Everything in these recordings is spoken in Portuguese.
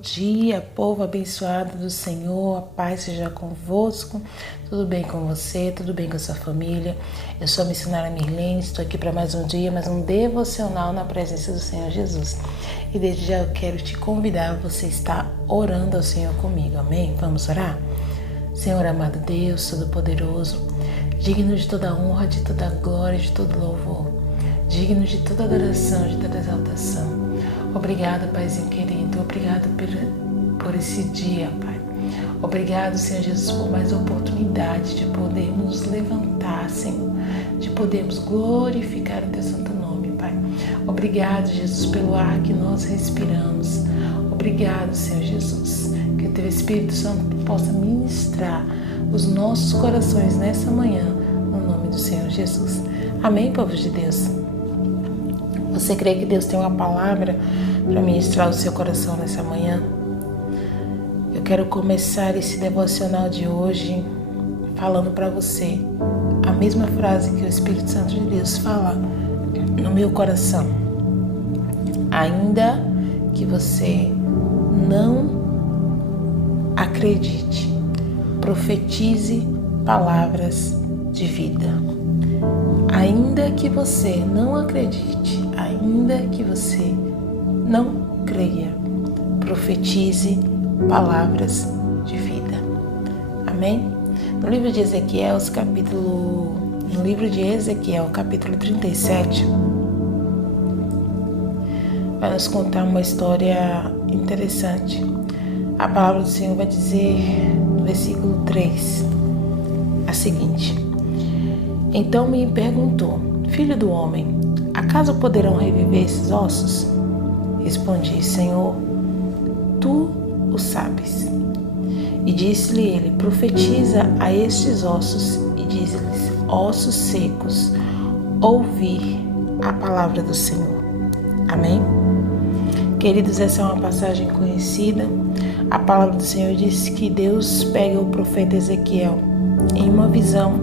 dia, povo abençoado do Senhor, a paz seja convosco, tudo bem com você, tudo bem com a sua família. Eu sou a missionária Mirlene, estou aqui para mais um dia, mais um devocional na presença do Senhor Jesus. E desde já eu quero te convidar a você estar orando ao Senhor comigo, amém? Vamos orar? Senhor amado Deus, Todo-Poderoso, digno de toda honra, de toda glória, de todo louvor, digno de toda adoração, de toda exaltação. Obrigado, Paizinho querido, obrigado por esse dia, Pai. Obrigado, Senhor Jesus, por mais oportunidade de podermos nos levantar, Senhor, de podermos glorificar o Teu santo nome, Pai. Obrigado, Jesus, pelo ar que nós respiramos. Obrigado, Senhor Jesus, que o Teu Espírito Santo possa ministrar os nossos corações nessa manhã, no nome do Senhor Jesus. Amém, povo de Deus? Você crê que Deus tem uma palavra para ministrar o seu coração nessa manhã? Eu quero começar esse devocional de hoje falando para você a mesma frase que o Espírito Santo de Deus fala no meu coração. Ainda que você não acredite, profetize palavras de vida. Ainda que você não acredite, ainda que você não creia, profetize palavras de vida. Amém? No livro de Ezequiel, capítulo 37, vai nos contar uma história interessante. A palavra do Senhor vai dizer no versículo 3 a seguinte: Então me perguntou, filho do homem, acaso poderão reviver esses ossos? Respondi, Senhor, tu o sabes. E disse-lhe ele, profetiza a estes ossos e diz-lhes, ossos secos, ouvir a palavra do Senhor. Amém? Queridos, essa é uma passagem conhecida. A palavra do Senhor diz que Deus pega o profeta Ezequiel em uma visão,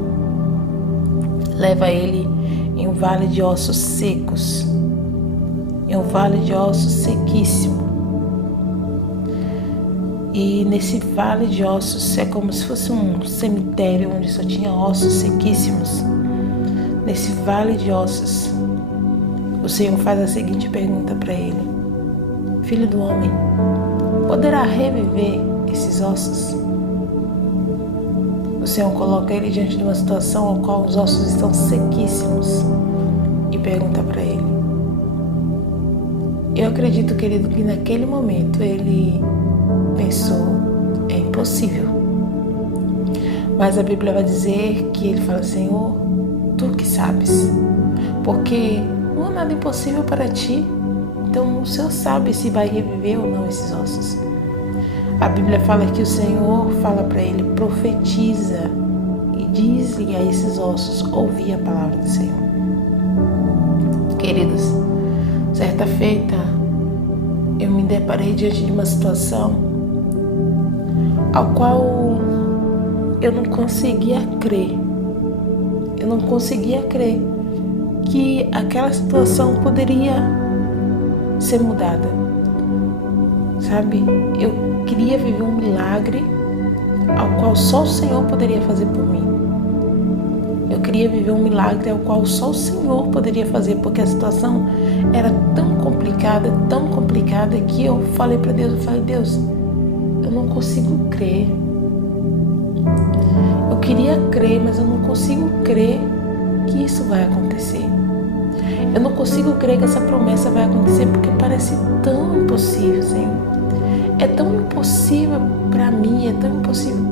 leva ele em um vale de ossos secos, em um vale de ossos sequíssimo. E nesse vale de ossos é como se fosse um cemitério onde só tinha ossos sequíssimos. Nesse vale de ossos, o Senhor faz a seguinte pergunta para ele: Filho do homem, poderá reviver esses ossos? O Senhor coloca ele diante de uma situação ao qual os ossos estão sequíssimos e pergunta para ele. Eu acredito, querido, que naquele momento ele pensou, é impossível. Mas a Bíblia vai dizer que ele fala, Senhor, tu que sabes, porque não há nada impossível para ti. Então o Senhor sabe se vai reviver ou não esses ossos. A Bíblia fala que o Senhor fala para ele, profetiza e diz-lhe a esses ossos, ouvir a palavra do Senhor. Queridos, certa feita eu me deparei diante de uma situação ao qual eu não conseguia crer. Eu não conseguia crer que aquela situação poderia ser mudada. Sabe? Eu queria viver um milagre ao qual só o Senhor poderia fazer por mim. Eu queria viver um milagre ao qual só o Senhor poderia fazer, porque a situação era tão complicada que eu falei para Deus, Deus, eu não consigo crer. Eu queria crer, mas eu não consigo crer que isso vai acontecer. Eu não consigo crer que essa promessa vai acontecer, porque parece tão impossível, Senhor. É tão impossível para mim, é tão impossível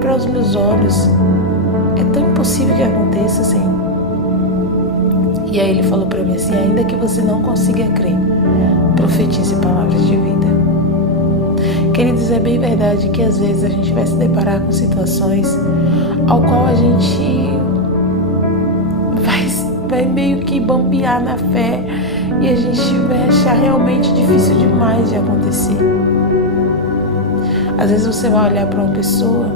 para os meus olhos. É tão impossível que aconteça, Senhor. E aí ele falou para mim assim, ainda que você não consiga crer, profetize palavras de vida. Queridos, é bem verdade que às vezes a gente vai se deparar com situações ao qual a gente vai meio que bambear na fé e a gente vai achar realmente difícil demais de acontecer. Às vezes você vai olhar para uma pessoa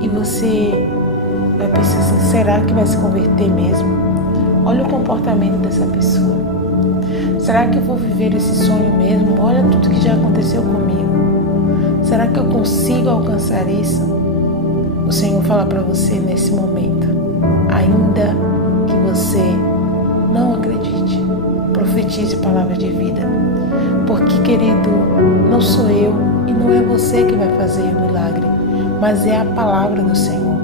e você vai pensar assim, será que vai se converter mesmo? Olha o comportamento dessa pessoa. Será que eu vou viver esse sonho mesmo? Olha tudo que já aconteceu comigo. Será que eu consigo alcançar isso? O Senhor fala para você nesse momento, ainda que você não acredite, profetize palavras de vida. Porque, querido, não sou eu e não é você que vai fazer o milagre, mas é a palavra do Senhor.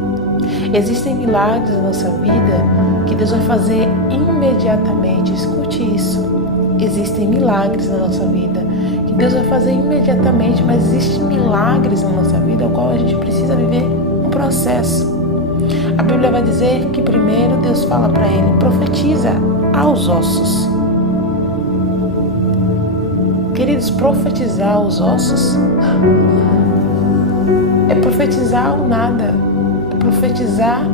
Existem milagres na nossa vida que Deus vai fazer imediatamente. Escute isso. Existem milagres na nossa vida que Deus vai fazer imediatamente, mas existem milagres na nossa vida ao qual a gente precisa viver um processo. A Bíblia vai dizer que primeiro Deus fala para ele, profetiza aos ossos. Queridos, profetizar aos ossos é profetizar ao nada, é profetizar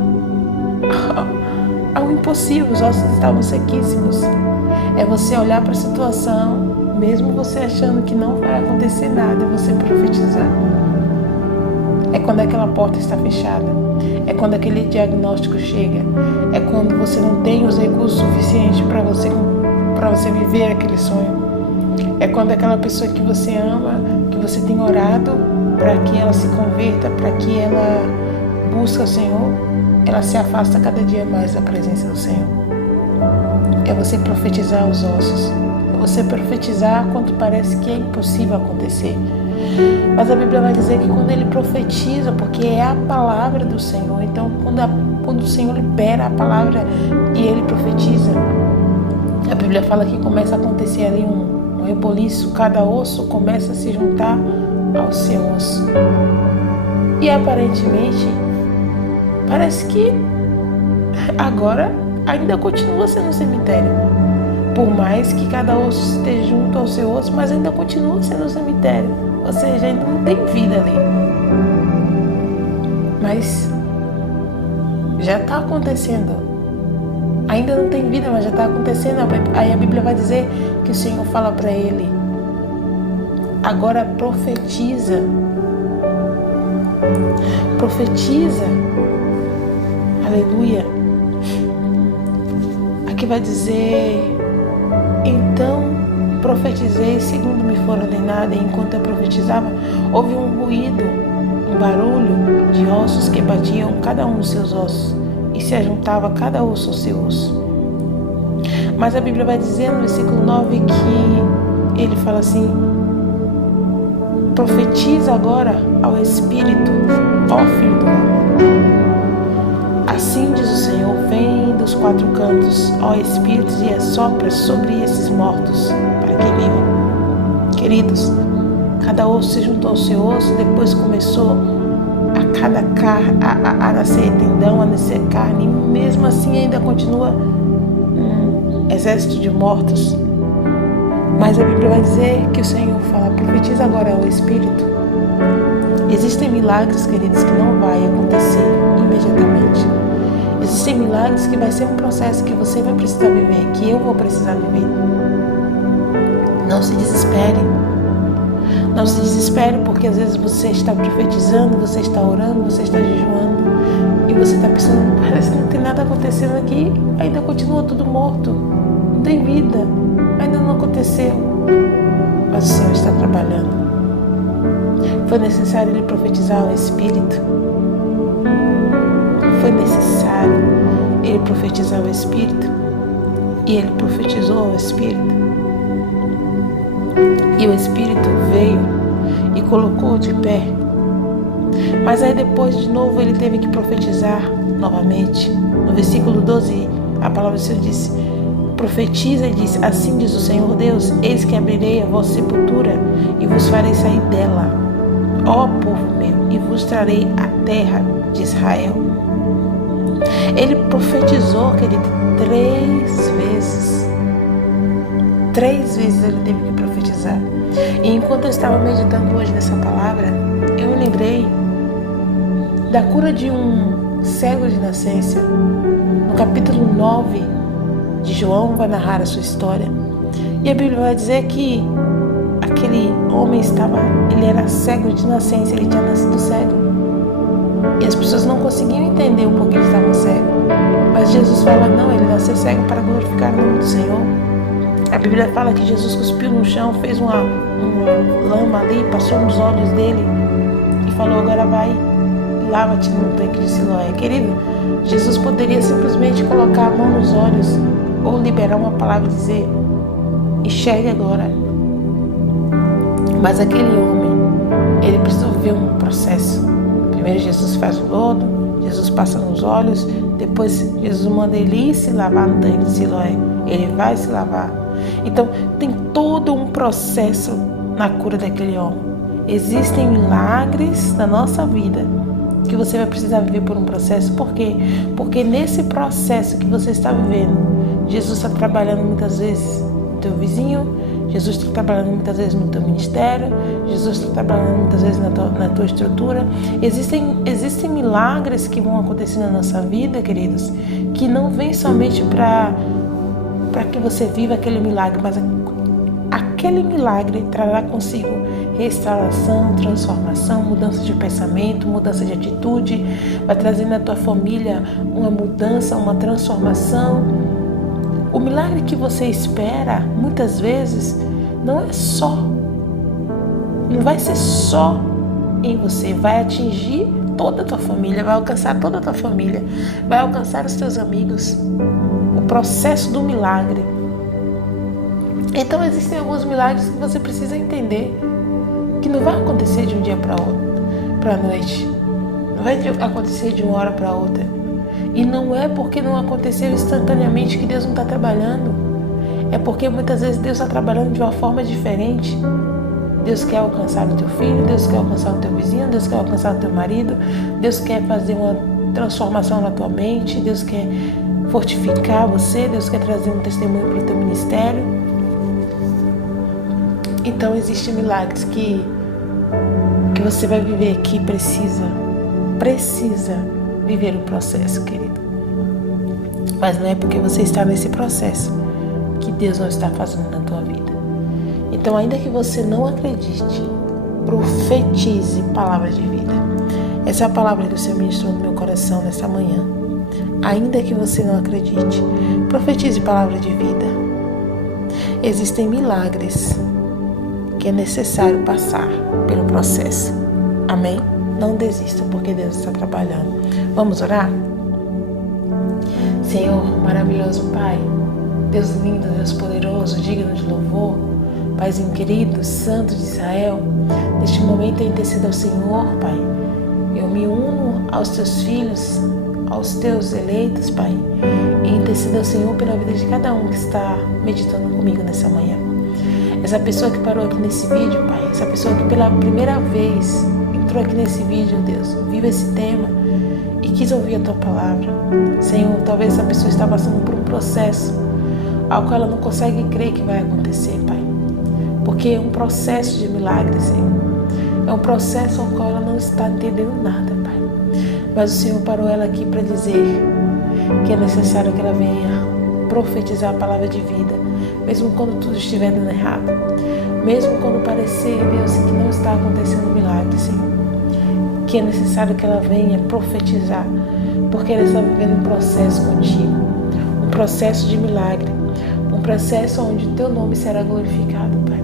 ao impossível. Os ossos estavam sequíssimos. É você olhar para a situação, mesmo você achando que não vai acontecer nada, é você profetizar. É quando aquela porta está fechada, é quando aquele diagnóstico chega, é quando você não tem os recursos suficientes para você viver aquele sonho. É quando aquela pessoa que você ama, que você tem orado para que ela se converta, para que ela busque o Senhor, ela se afasta cada dia mais da presença do Senhor. É você profetizar aos ossos. É você profetizar quando parece que é impossível acontecer. Mas a Bíblia vai dizer que quando ele profetiza, porque é a palavra do Senhor, então quando o Senhor libera a palavra e ele profetiza, a Bíblia fala que começa a acontecer ali um reboliço, cada osso começa a se juntar ao seu osso. E aparentemente, parece que agora ainda continua sendo um cemitério. Por mais que cada osso esteja junto ao seu osso, mas ainda continua sendo um cemitério. Ou seja, ainda não tem vida ali. Mas já está acontecendo. Ainda não tem vida, mas já está acontecendo. Aí a Bíblia vai dizer que o Senhor fala para ele, agora profetiza. Profetiza. Aleluia. Aqui vai dizer, então profetizei segundo me for ordenado, e enquanto eu profetizava, houve um ruído, um barulho de ossos que batiam cada um dos seus ossos, e se ajuntava cada osso ao seu osso. Mas a Bíblia vai dizer no versículo 9 que ele fala assim, profetiza agora ao Espírito, ó Filho do homem. Assim diz o Senhor, vem dos quatro cantos, ó Espírito, e assopra sobre esses mortos, para que vivam. Queridos, cada osso se juntou ao seu osso, depois começou a nascer tendão, a nascer carne, e mesmo assim ainda continua um exército de mortos. Mas a Bíblia vai dizer que o Senhor fala, profetiza agora ao Espírito. Existem milagres, queridos, que não vai acontecer imediatamente. Existem milagres que vai ser um processo que você vai precisar viver, que eu vou precisar viver. Não se desespere. Não se desespere, porque às vezes você está profetizando, você está orando, você está jejuando e você está pensando, parece que não tem nada acontecendo aqui, ainda continua tudo morto, não tem vida, ainda não aconteceu. Mas o Senhor está trabalhando. Foi necessário ele profetizar ao Espírito. Foi necessário ele profetizar ao Espírito. E ele profetizou ao Espírito. E o Espírito veio e colocou de pé. Mas aí depois de novo ele teve que profetizar novamente. No versículo 12, a palavra do Senhor disse, profetiza e diz, assim diz o Senhor Deus, eis que abrirei a vossa sepultura e vos farei sair dela, ó povo meu, e vos trarei a terra de Israel. Ele profetizou, querido, 3 vezes. 3 vezes ele teve que profetizar. E enquanto eu estava meditando hoje nessa palavra, eu me lembrei da cura de um cego de nascença. No capítulo 9 de João vai narrar a sua história. E a Bíblia vai dizer que aquele homem ele era cego de nascença, ele tinha nascido cego. E as pessoas não conseguiam entender o porquê ele estava cego. Mas Jesus fala, não, ele nasceu cego para glorificar o nome do Senhor. A Bíblia fala que Jesus cuspiu no chão, fez uma lama ali, passou nos olhos dele e falou: agora vai, lava-te no tanque de Siloé. Querido, Jesus poderia simplesmente colocar a mão nos olhos ou liberar uma palavra e dizer: enxergue agora. Mas aquele homem, ele precisou ver um processo. Primeiro Jesus faz o lodo, Jesus passa nos olhos, depois Jesus manda ele ir se lavar no tanque de Siloé. Ele vai se lavar. Então tem todo um processo na cura daquele homem. Existem milagres na nossa vida que você vai precisar viver por um processo. Por quê? Porque nesse processo que você está vivendo, Jesus está trabalhando muitas vezes no teu vizinho, Jesus está trabalhando muitas vezes no teu ministério, Jesus está trabalhando muitas vezes na tua estrutura. Existem milagres que vão acontecer na nossa vida, queridos, que não vem somente para que você viva aquele milagre, mas aquele milagre trará consigo restauração, transformação, mudança de pensamento, mudança de atitude, vai trazer na tua família uma mudança, uma transformação. O milagre que você espera, muitas vezes, não vai ser só em você, vai atingir toda a tua família, vai alcançar toda a tua família, vai alcançar os teus amigos. O processo do milagre. Então existem alguns milagres que você precisa entender que não vai acontecer de um dia para a noite, não vai acontecer de uma hora para outra. E não é porque não aconteceu instantaneamente que Deus não está trabalhando. É porque muitas vezes Deus está trabalhando de uma forma diferente. Deus quer alcançar o teu filho, Deus quer alcançar o teu vizinho, Deus quer alcançar o teu marido, Deus quer fazer uma transformação na tua mente, Deus quer fortificar você, Deus quer trazer um testemunho para o teu ministério. Então existem milagres que você vai viver, que precisa viver o processo, querido. Mas não é porque você está nesse processo que Deus não está fazendo na tua vida. Então, ainda que você não acredite, profetize palavra de vida. Essa é a palavra que o Senhor ministrou no meu coração nessa manhã. Ainda que você não acredite, profetize palavra de vida. Existem milagres que é necessário passar pelo processo. Amém? Não desista, porque Deus está trabalhando. Vamos orar? Senhor, maravilhoso Pai, Deus lindo, Deus poderoso, digno de louvor, Paizinho querido, Santo de Israel, neste momento eu intercedo ao Senhor, Pai. Eu me uno aos teus filhos, aos teus eleitos, Pai, e intercedo ao Senhor pela vida de cada um que está meditando comigo nessa manhã. Essa pessoa que parou aqui nesse vídeo, Pai, essa pessoa que pela primeira vez entrou aqui nesse vídeo, Deus, viu esse tema e quis ouvir a Tua palavra. Senhor, talvez essa pessoa está passando por um processo ao qual ela não consegue crer que vai acontecer, Pai. Porque é um processo de milagre, Senhor. É um processo ao qual ela não está entendendo nada, Pai. Mas o Senhor parou ela aqui para dizer que é necessário que ela venha profetizar a palavra de vida, mesmo quando tudo estiver dando errado, mesmo quando parecer, Deus, que não está acontecendo milagre, Senhor. Que é necessário que ela venha profetizar, porque ela está vivendo um processo contigo, um processo de milagre, um processo onde o Teu nome será glorificado, Pai.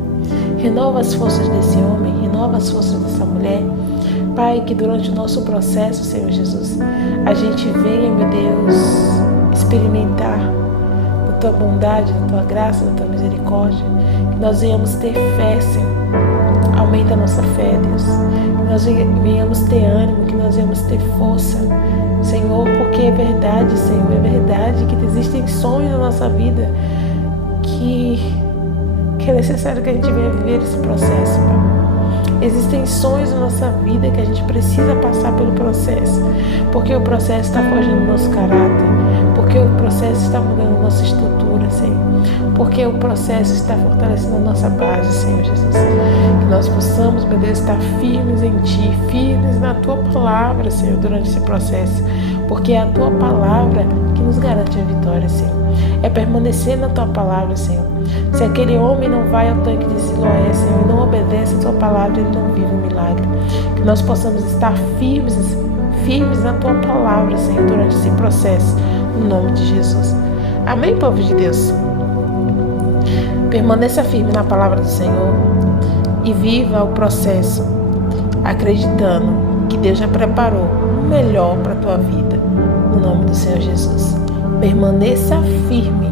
Renova as forças desse homem, renova as forças dessa mulher, Pai, que durante o nosso processo, Senhor Jesus, a gente venha, meu Deus, experimentar da Tua bondade, da Tua graça, da Tua misericórdia, que nós venhamos ter fé, Senhor. Aumenta a nossa fé, Deus. Que nós venhamos ter ânimo, que nós venhamos ter força, Senhor, porque é verdade, Senhor, é verdade que existem sonhos na nossa vida que é necessário que a gente venha viver esse processo, Pai. Existem sonhos na nossa vida que a gente precisa passar pelo processo, porque o processo está forjando o nosso caráter, porque o processo está mudando a nossa estrutura, Senhor, porque o processo está fortalecendo a nossa base, Senhor Jesus. Que nós possamos, meu Deus, estar firmes em Ti, firmes na Tua palavra, Senhor, durante esse processo, porque é a Tua palavra que nos garante a vitória, Senhor. É permanecer na Tua palavra, Senhor. Se aquele homem não vai ao tanque de Siloé, Senhor, e não obedece a Tua palavra, ele não vive um milagre. Que nós possamos estar firmes na Tua palavra, Senhor, durante esse processo, no nome de Jesus. Amém, povo de Deus? Permaneça firme na palavra do Senhor e viva o processo, acreditando que Deus já preparou o melhor para a tua vida, no nome do Senhor Jesus. Permaneça firme,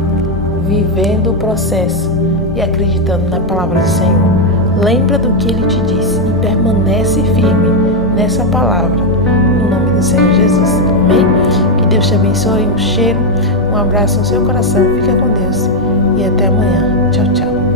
vivendo o processo e acreditando na palavra do Senhor. Lembra do que Ele te disse e permanece firme nessa palavra, no nome do Senhor Jesus. Amém? Que Deus te abençoe, um cheiro, um abraço no seu coração. Fica com Deus e até amanhã. Tchau, tchau.